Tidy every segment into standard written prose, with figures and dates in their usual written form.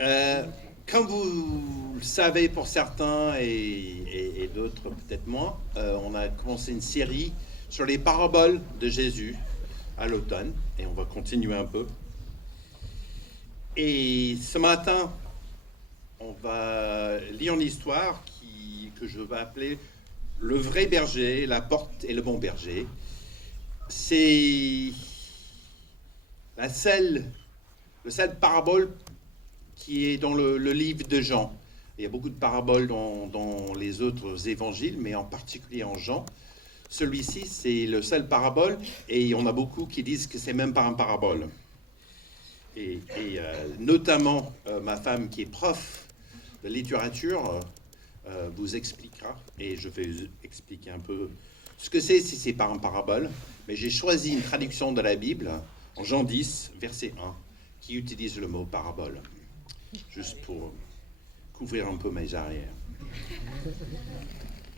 Euh, Comme vous le savez pour certains et d'autres peut-être moins, on a commencé une série sur les paraboles de Jésus à l'automne et on va continuer un peu. Et ce matin, on va lire une histoire que je vais appeler le vrai berger, la porte et le bon berger. C'est le seul parabole qui est dans le livre de Jean. Il y a beaucoup de paraboles dans les autres évangiles, mais en particulier en Jean. Celui-ci, c'est le seul parabole, et on a beaucoup qui disent que c'est même pas un parabole. Notamment, ma femme qui est prof de littérature vous expliquera, et je vais expliquer un peu ce que c'est si c'est pas un parabole. Mais j'ai choisi une traduction de la Bible, en Jean 10, verset 1, qui utilise le mot parabole, juste pour couvrir un peu mes arrières.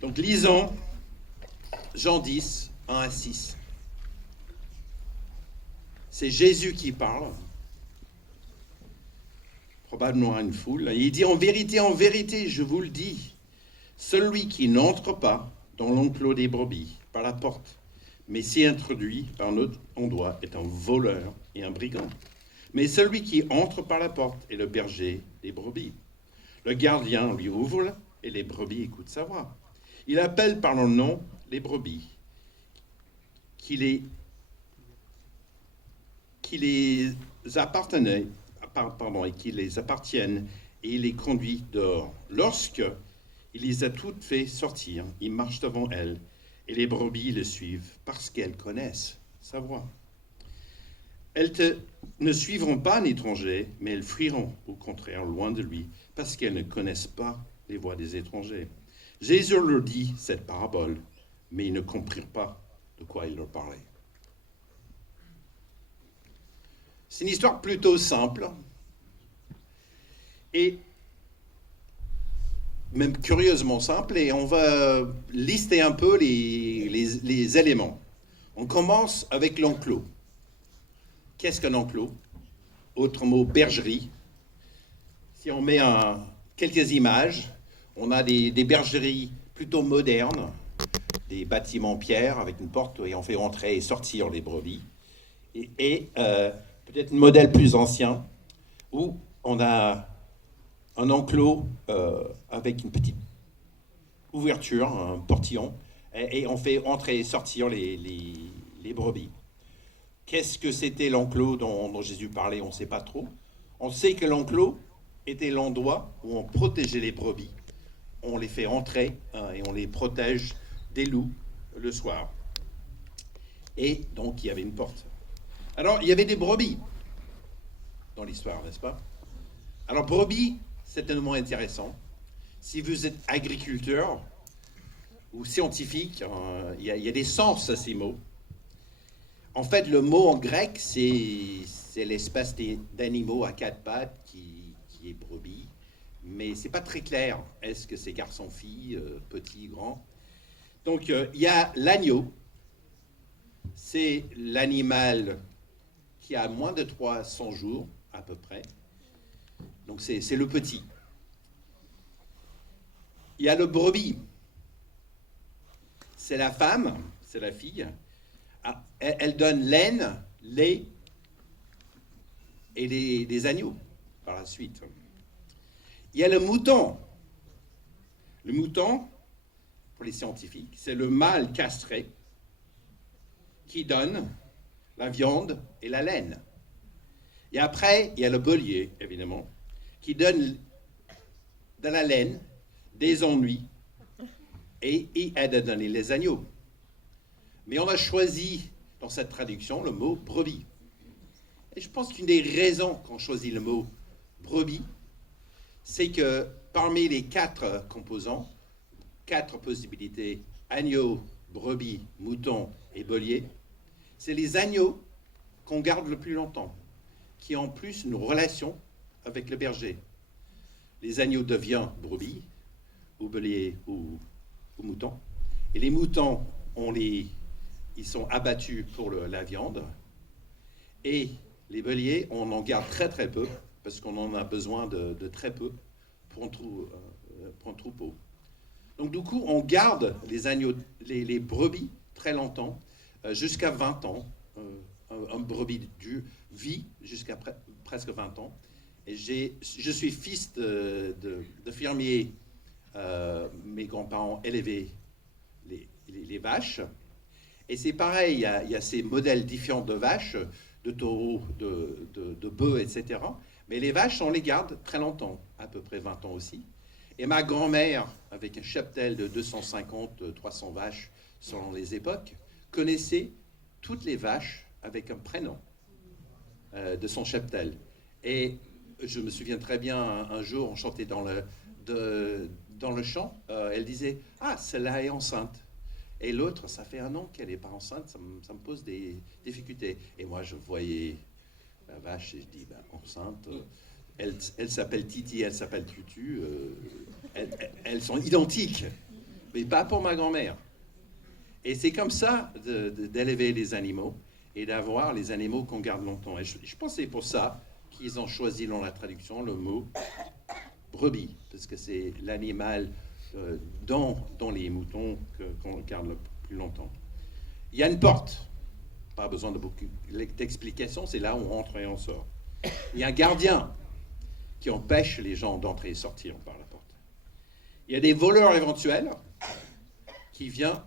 Donc lisons Jean 10, 1 à 6. C'est Jésus qui parle, probablement à une foule. Il dit, en vérité, je vous le dis, celui qui n'entre pas dans l'enclos des brebis par la porte, mais s'y introduit par un autre endroit, est un voleur et un brigand. Mais celui qui entre par la porte est le berger des brebis. Le gardien lui ouvre et les brebis écoutent sa voix. Il appelle par leur nom les brebis, qui les appartenaient, et qui les appartiennent, et il les conduit dehors. Lorsque il les a toutes fait sortir, il marche devant elles, et les brebis le suivent parce qu'elles connaissent sa voix. Elles ne suivront pas un étranger, mais elles fuiront au contraire loin de lui, parce qu'elles ne connaissent pas les voix des étrangers. Jésus leur dit cette parabole, mais ils ne comprirent pas de quoi il leur parlait. C'est une histoire plutôt simple, et même curieusement simple, et on va lister un peu les éléments. On commence avec l'enclos. Qu'est-ce qu'un enclos? Autre mot, bergerie. Si on met quelques images, on a des bergeries plutôt modernes, des bâtiments en pierre avec une porte et on fait entrer et sortir les brebis. Et peut-être un modèle plus ancien où on a un enclos avec une petite ouverture, un portillon, et on fait entrer et sortir les brebis. Qu'est-ce que c'était l'enclos dont Jésus parlait? On ne sait pas trop. On sait que l'enclos était l'endroit où on protégeait les brebis. On les fait entrer et on les protège des loups le soir. Et donc, il y avait une porte. Alors, il y avait des brebis dans l'histoire, n'est-ce pas? Alors, brebis, c'est un mot intéressant. Si vous êtes agriculteur ou scientifique, il y a des sens à ces mots. En fait, le mot en grec, c'est l'espèce d'animaux à quatre pattes qui est brebis. Mais c'est pas très clair. Est-ce que c'est garçon, fille, petit, grand? Donc, il y a l'agneau. C'est l'animal qui a moins de 300 jours, à peu près. Donc, c'est le petit. Il y a le brebis. C'est la femme, c'est la fille. Elle donne laine, lait et des agneaux par la suite. Il y a le mouton. Le mouton, pour les scientifiques, c'est le mâle castré qui donne la viande et la laine. Et après, il y a le bélier, évidemment, qui donne de la laine, des ennuis et aide à donner les agneaux. Mais on a choisi dans cette traduction le mot brebis. Et je pense qu'une des raisons qu'on choisit le mot brebis, c'est que parmi les 4 composants, 4 possibilités, agneau, brebis, mouton et bélier, c'est les agneaux qu'on garde le plus longtemps, qui ont plus une relation avec le berger. Les agneaux deviennent brebis, ou bélier, ou moutons. Et les moutons, ils sont abattus pour la viande. Et les béliers, on en garde très très peu parce qu'on en a besoin de très peu pour un troupeau. Donc du coup, on garde les agneaux, les brebis très longtemps, jusqu'à 20 ans. Un brebis vit jusqu'à presque 20 ans. Et je suis fils de fermier. Mes grands-parents élevaient les vaches. Et c'est pareil, il y a ces modèles différents de vaches, de taureaux, de bœufs, etc. Mais les vaches, on les garde très longtemps, à peu près 20 ans aussi. Et ma grand-mère, avec un cheptel de 250, 300 vaches, selon les époques, connaissait toutes les vaches avec un prénom de son cheptel. Et je me souviens très bien, un jour, on chantait dans le champ, elle disait « Ah, celle-là est enceinte ». Et l'autre, ça fait 1 an qu'elle n'est pas enceinte, ça me pose des difficultés. Et moi, je voyais la vache et je dis, ben, enceinte, elle s'appelle Titi, elle s'appelle Tutu, elles sont identiques, mais pas pour ma grand-mère. Et c'est comme ça d'élever les animaux et d'avoir les animaux qu'on garde longtemps. Et je pense que c'est pour ça qu'ils ont choisi dans la traduction le mot brebis, parce que c'est l'animal dans les moutons qu'on garde le plus longtemps. Il y a une porte, pas besoin de beaucoup d'explications, c'est là où on entre et on sort. Il y a un gardien qui empêche les gens d'entrer et sortir par la porte. Il y a des voleurs éventuels qui viennent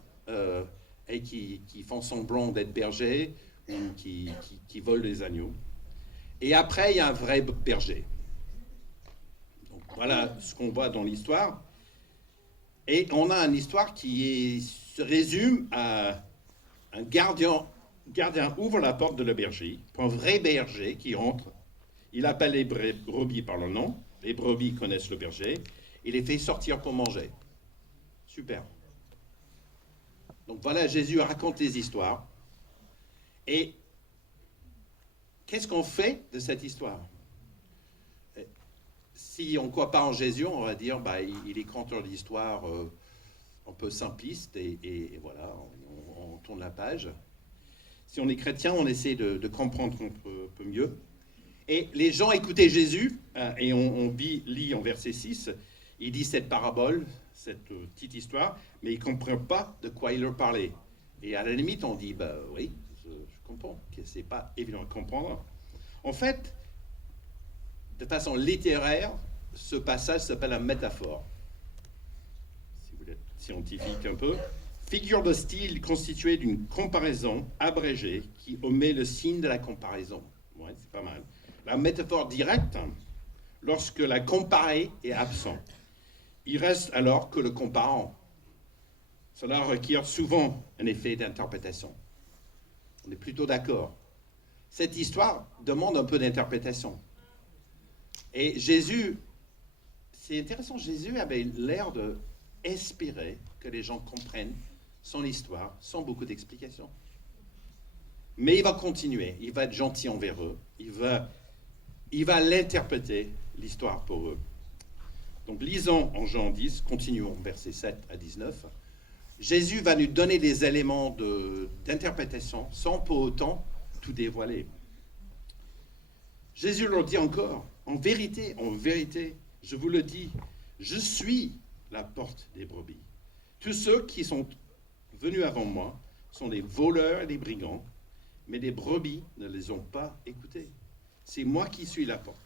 et qui font semblant d'être bergers ou qui volent les agneaux. Et après, il y a un vrai berger. Donc, voilà ce qu'on voit dans l'histoire. Et on a une histoire se résume à un gardien ouvre la porte de la bergerie pour un vrai berger qui entre. Il appelle les brebis par leur nom. Les brebis connaissent le berger. Il les fait sortir pour manger. Super. Donc voilà, Jésus raconte les histoires. Et qu'est-ce qu'on fait de cette histoire? Si on ne croit pas en Jésus, on va dire bah, il est conteur d'histoire un peu simpliste et voilà, on tourne la page. Si on est chrétien, on essaie de comprendre un peu mieux. Et les gens écoutaient Jésus, et on lit en verset 6, il dit cette parabole, cette petite histoire, mais ils ne comprennent pas de quoi il leur parlait. Et à la limite, on dit, bah oui, je comprends, que ce n'est pas évident de comprendre. En fait, de façon littéraire, ce passage s'appelle une métaphore. Si vous êtes scientifique un peu. Figure de style constituée d'une comparaison abrégée qui omet le signe de la comparaison. Ouais, c'est pas mal. La métaphore directe, lorsque la comparée est absent. Il reste alors que le comparant. Cela requiert souvent un effet d'interprétation. On est plutôt d'accord. Cette histoire demande un peu d'interprétation. Et Jésus, c'est intéressant, Jésus avait l'air d'espérer que les gens comprennent son histoire sans beaucoup d'explications. Mais il va continuer, il va être gentil envers eux, il va l'interpréter, l'histoire pour eux. Donc lisons en Jean 10, continuons versets 7 à 19. Jésus va nous donner des éléments d'interprétation sans pour autant tout dévoiler. Jésus leur dit encore, en vérité, je vous le dis, je suis la porte des brebis. Tous ceux qui sont venus avant moi sont des voleurs et des brigands, mais les brebis ne les ont pas écoutés. C'est moi qui suis la porte.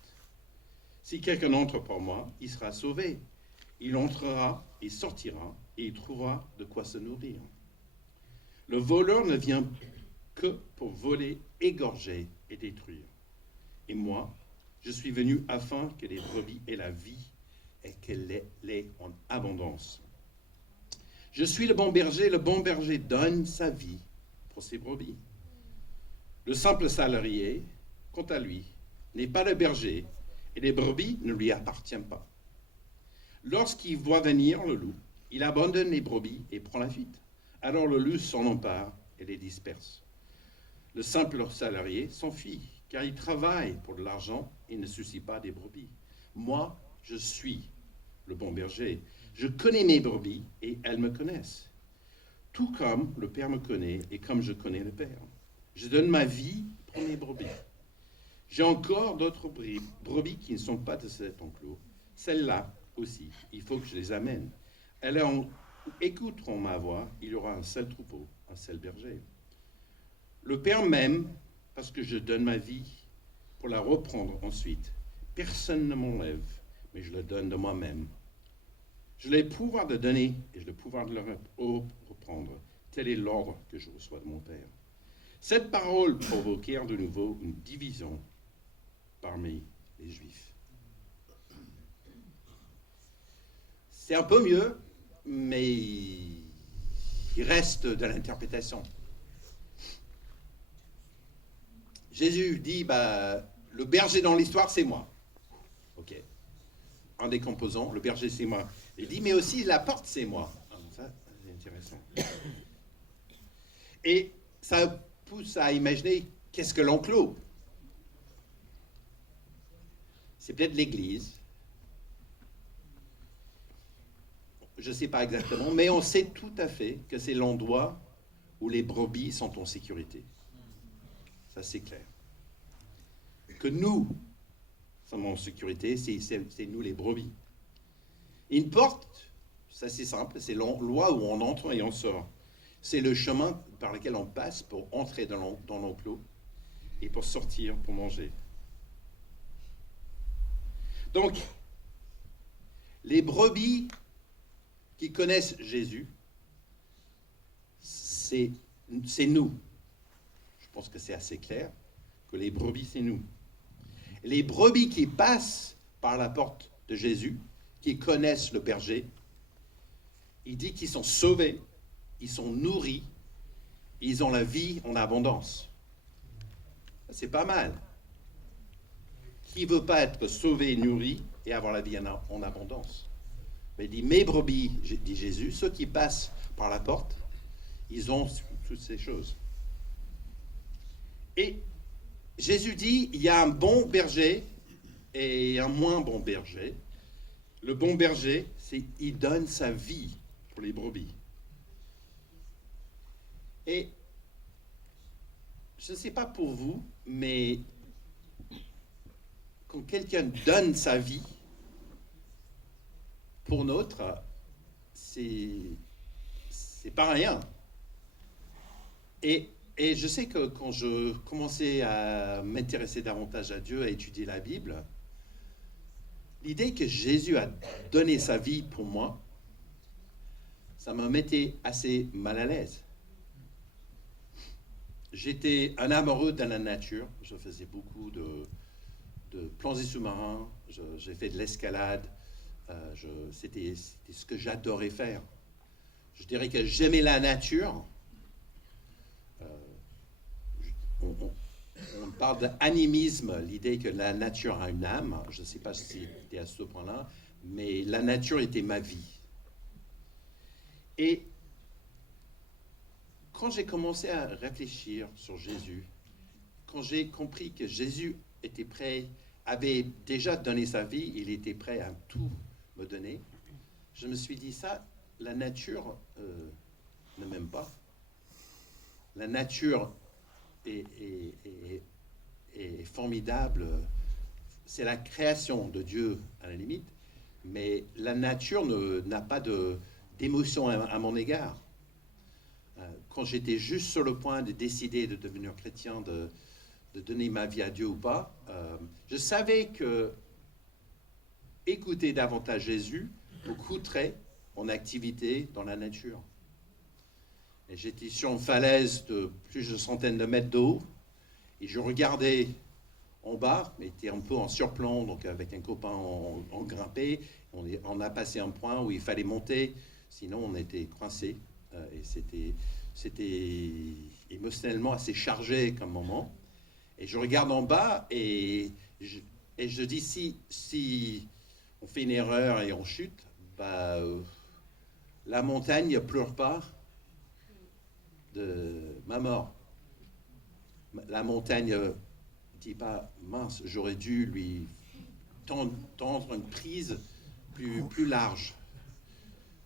Si quelqu'un entre par moi, il sera sauvé. Il entrera et sortira et il trouvera de quoi se nourrir. Le voleur ne vient que pour voler, égorger et détruire. Et moi, je suis venu afin que les brebis aient la vie et qu'elle l'ait en abondance. Je suis le bon berger donne sa vie pour ses brebis. Le simple salarié, quant à lui, n'est pas le berger et les brebis ne lui appartiennent pas. Lorsqu'il voit venir le loup, il abandonne les brebis et prend la fuite. Alors le loup s'en empare et les disperse. Le simple salarié s'enfuit, car il travaille pour de l'argent et ne se soucie pas des brebis. Moi, je suis le bon berger. Je connais mes brebis et elles me connaissent. Tout comme le Père me connaît et comme je connais le Père. Je donne ma vie pour mes brebis. J'ai encore d'autres brebis qui ne sont pas de cet enclos. Celles-là aussi, il faut que je les amène. Elles écouteront ma voix, il y aura un seul troupeau, un seul berger. Le Père m'aime parce que je donne ma vie pour la reprendre ensuite. Personne ne m'enlève, mais je le donne de moi-même. Je l'ai le pouvoir de donner et je le pouvoir de le reprendre. Tel est l'ordre que je reçois de mon Père. Cette parole provoquèrent de nouveau une division parmi les Juifs. C'est un peu mieux, mais il reste de l'interprétation. Jésus dit, le berger dans l'histoire, c'est moi. Ok. En décomposant, le berger, c'est moi. Il dit, mais aussi la porte, c'est moi. Ça, c'est intéressant. Et ça pousse à imaginer, qu'est-ce que l'enclos? C'est peut-être l'église. Je ne sais pas exactement, mais on sait tout à fait que c'est l'endroit où les brebis sont en sécurité. Ça, c'est clair. Que nous sommes en sécurité, c'est nous les brebis. Une porte, ça c'est simple, c'est l'endroit où on entre et on sort. C'est le chemin par lequel on passe pour entrer dans l'enclos et pour sortir, pour manger. Donc, les brebis qui connaissent Jésus, c'est nous. Je pense que c'est assez clair que les brebis, c'est nous. Les brebis qui passent par la porte de Jésus, qui connaissent le berger, il dit qu'ils sont sauvés, ils sont nourris, ils ont la vie en abondance. C'est pas mal. Qui ne veut pas être sauvé, nourri et avoir la vie en abondance? Mais il dit, mes brebis, dit Jésus, ceux qui passent par la porte, ils ont toutes ces choses. Et Jésus dit, il y a un bon berger et un moins bon berger. Le bon berger, il donne sa vie pour les brebis. Et je ne sais pas pour vous, mais quand quelqu'un donne sa vie pour notre, c'est pas rien. Et je sais que quand je commençais à m'intéresser davantage à Dieu, à étudier la Bible, l'idée que Jésus a donné sa vie pour moi, ça me mettait assez mal à l'aise. J'étais un amoureux de la nature. Je faisais beaucoup de plongée sous-marin. J'ai fait de l'escalade. C'était ce que j'adorais faire. Je dirais que j'aimais la nature. On parle d'animisme, l'idée que la nature a une âme. Je ne sais pas si c'était à ce point-là, mais la nature était ma vie. Et quand j'ai commencé à réfléchir sur Jésus, quand j'ai compris que Jésus était prêt, avait déjà donné sa vie, il était prêt à tout me donner, je me suis dit ça, la nature ne m'aime pas. La nature est formidable. C'est la création de Dieu à la limite, mais la nature n'a pas d'émotion à mon égard. Quand j'étais juste sur le point de décider de devenir chrétien, de donner ma vie à Dieu ou pas, je savais que écouter davantage Jésus me coûterait en activité dans la nature. Et j'étais sur une falaise de plus de centaines de mètres d'eau, et je regardais en bas, mais était un peu en surplomb, donc avec un copain on grimpait, on a passé un point où il fallait monter, sinon on était coincé. Et c'était émotionnellement assez chargé comme moment. Et je regarde en bas et je dis, si on fait une erreur et on chute, la montagne ne pleure pas de ma mort. La montagne ne dit pas, mince, j'aurais dû lui tendre une prise plus large.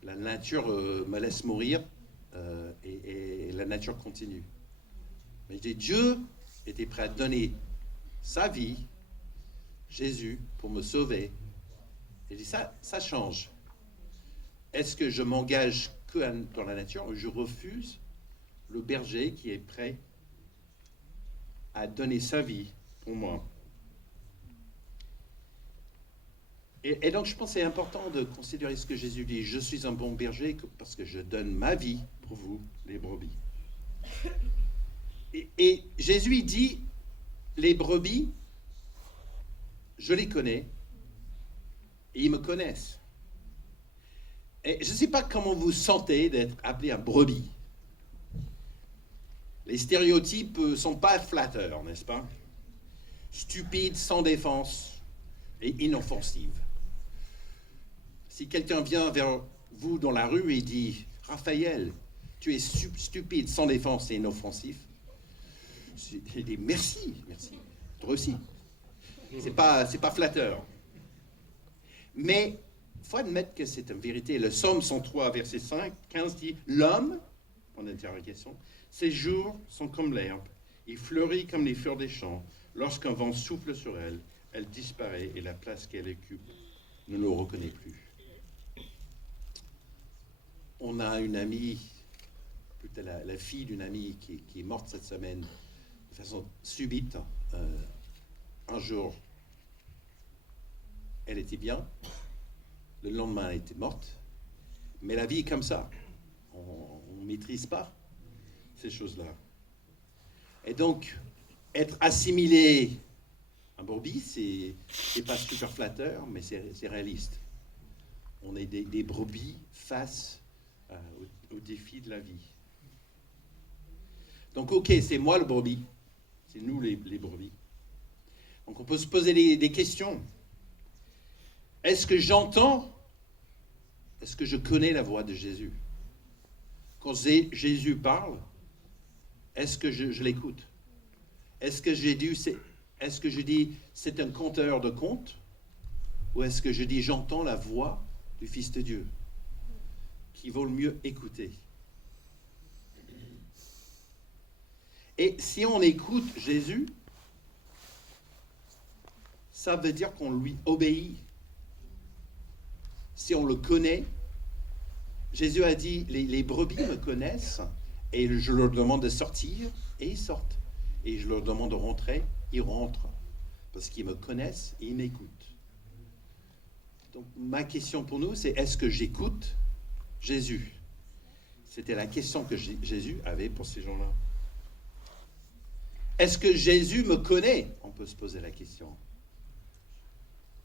La nature me laisse mourir et la nature continue. Mais Dieu était prêt à donner sa vie, Jésus, pour me sauver. Et dit, ça change. Est-ce que je m'engage que dans la nature ou je refuse le berger qui est prêt à donner sa vie pour moi? Et donc, je pense que c'est important de considérer ce que Jésus dit. Je suis un bon berger parce que je donne ma vie pour vous, les brebis. Et Jésus dit, les brebis, je les connais et ils me connaissent. Et je ne sais pas comment vous sentez d'être appelé un brebis. Les stéréotypes ne sont pas flatteurs, n'est-ce pas? Stupide, sans défense et inoffensive. Si quelqu'un vient vers vous dans la rue et dit « Raphaël, tu es stupide, sans défense et inoffensif », je dis « Merci, toi aussi ». C'est pas flatteur. Mais il faut admettre que c'est une vérité. Le Psaume 103, verset 15 dit « L'homme, en interrogation, ses jours sont comme l'herbe, il fleurit comme les fleurs des champs. Lorsqu'un vent souffle sur elle, elle disparaît et la place qu'elle occupe ne le reconnaît plus. » On a une amie, peut-être la fille d'une amie qui est morte cette semaine de façon subite. Un jour, elle était bien. Le lendemain, elle était morte. Mais la vie est comme ça. On ne maîtrise pas ces choses-là. Et donc, être assimilé à un brebis, c'est pas super flatteur, mais c'est réaliste. On est des brebis face au défi de la vie. Donc, ok, c'est moi le brebis. C'est nous les brebis. Donc, on peut se poser des questions. Est-ce que j'entends? Est-ce que je connais la voix de Jésus? Quand Jésus parle, est-ce que je l'écoute? Est-ce que je dis c'est un conteur de contes? Ou est-ce que je dis j'entends la voix du Fils de Dieu qui vaut le mieux écouter? Et si on écoute Jésus, ça veut dire qu'on lui obéit. Si on le connaît, Jésus a dit, les brebis me connaissent et je leur demande de sortir et ils sortent. Et je leur demande de rentrer, ils rentrent. Parce qu'ils me connaissent et ils m'écoutent. Donc ma question pour nous, c'est est-ce que j'écoute Jésus? C'était la question que Jésus avait pour ces gens-là. Est-ce que Jésus me connaît? On peut se poser la question.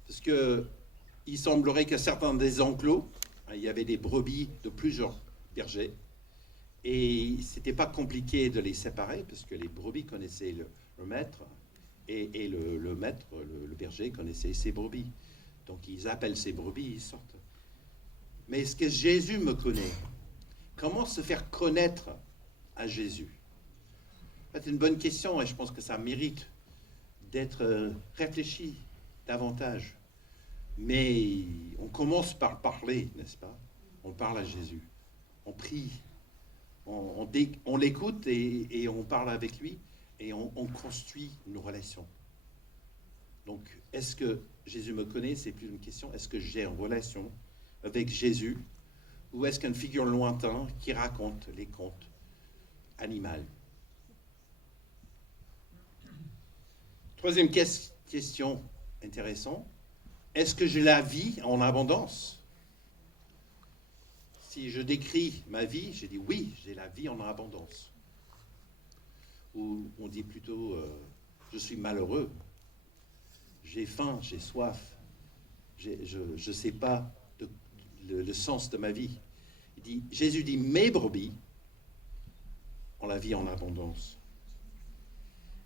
Parce qu'il semblerait que certains des enclos, il y avait des brebis de plusieurs bergers, et ce n'était pas compliqué de les séparer, parce que les brebis connaissaient le maître, et le maître, le berger, connaissait ses brebis. Donc ils appellent ces brebis, ils sortent. Mais est-ce que Jésus me connaît? Comment se faire connaître à Jésus? C'est une bonne question, et je pense que ça mérite d'être réfléchi davantage. Mais on commence par parler, n'est-ce pas? On parle à Jésus, on prie, on l'écoute et on parle avec lui et on construit une relation. Donc, est-ce que Jésus me connaît? C'est plus une question. Est-ce que j'ai une relation avec Jésus? Ou est-ce qu'une figure lointaine qui raconte les contes animaux? Troisième question intéressante. Est-ce que j'ai la vie en abondance? Si je décris ma vie, j'ai dit oui, j'ai la vie en abondance. Ou on dit plutôt, je suis malheureux, j'ai faim, j'ai soif, je ne sais pas le sens de ma vie. Jésus dit, mes brebis ont la vie en abondance.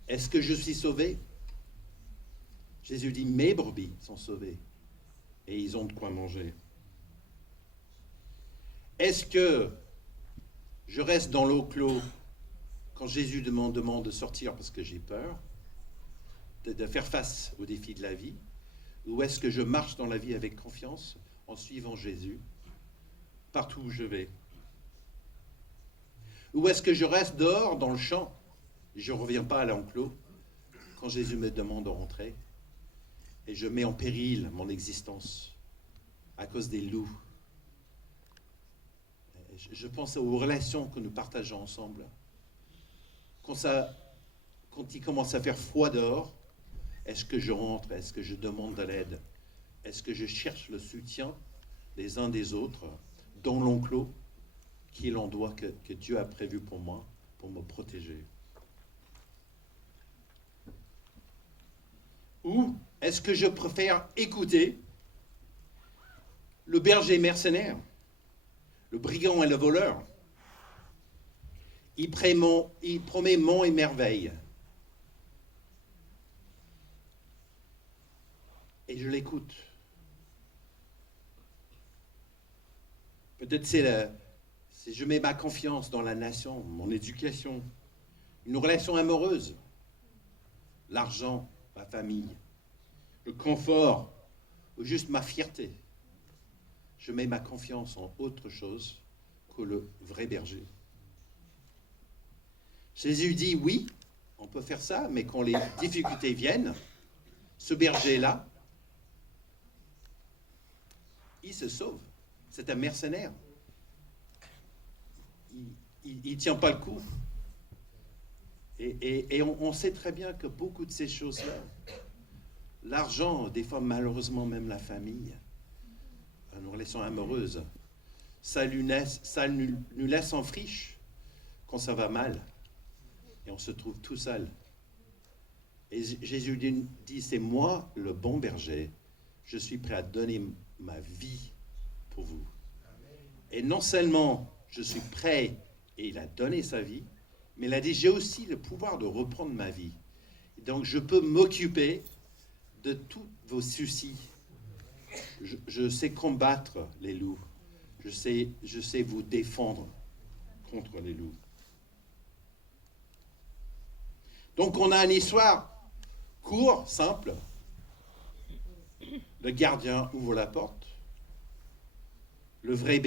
Est-ce que je suis sauvé? Jésus dit, mes brebis sont sauvées et ils ont de quoi manger. Est-ce que je reste dans l'eau clos quand Jésus me demande de sortir parce que j'ai peur, de faire face aux défis de la vie? Ou est-ce que je marche dans la vie avec confiance en suivant Jésus partout où je vais? Ou est-ce que je reste dehors dans le champ et je ne reviens pas à l'enclos quand Jésus me demande de rentrer et je mets en péril mon existence à cause des loups. Je pense aux relations que nous partageons ensemble. Quand il commence à faire froid dehors, est-ce que je rentre? Est-ce que je demande de l'aide? Est-ce que je cherche le soutien des uns des autres dans l'enclos qui est l'endroit que Dieu a prévu pour moi, pour me protéger? Ou est-ce que je préfère écouter le berger mercenaire, le brigand et le voleur? Il promet monts et merveilles. Et je l'écoute. Peut-être c'est je mets ma confiance dans la nation, mon éducation, une relation amoureuse, l'argent, ma famille, le confort, ou juste ma fierté. Je mets ma confiance en autre chose que le vrai berger. Jésus dit oui, on peut faire ça, mais quand les difficultés viennent, ce berger-là, il se sauve. C'est un mercenaire. Il ne tient pas le coup. Et on sait très bien que beaucoup de ces choses-là, l'argent, des fois malheureusement même la famille, une relation amoureuse, ça nous laisse en friche quand ça va mal. Et on se trouve tout seul. Et Jésus dit, c'est moi le bon berger. Je suis prêt à donner ma vie pour vous. Et non seulement je suis prêt et il a donné sa vie, mais il a dit, j'ai aussi le pouvoir de reprendre ma vie. Et donc je peux m'occuper de tous vos soucis. Je sais combattre les loups. Je sais vous défendre contre les loups. Donc on a une histoire courte, simple. Le gardien ouvre la porte. Le vrai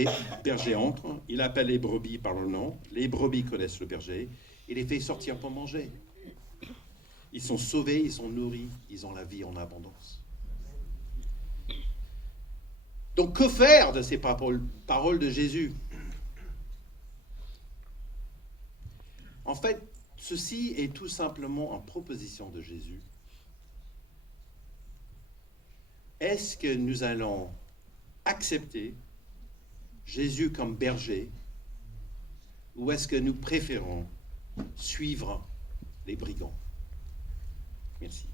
berger entre. Il appelle les brebis par le nom. Les brebis connaissent le berger. Il les fait sortir pour manger. Ils sont sauvés, ils sont nourris, ils ont la vie en abondance. Donc que faire de ces paroles de Jésus? En fait, ceci est tout simplement une proposition de Jésus. Est-ce que nous allons accepter Jésus comme berger ou est-ce que nous préférons suivre les brigands? Merci.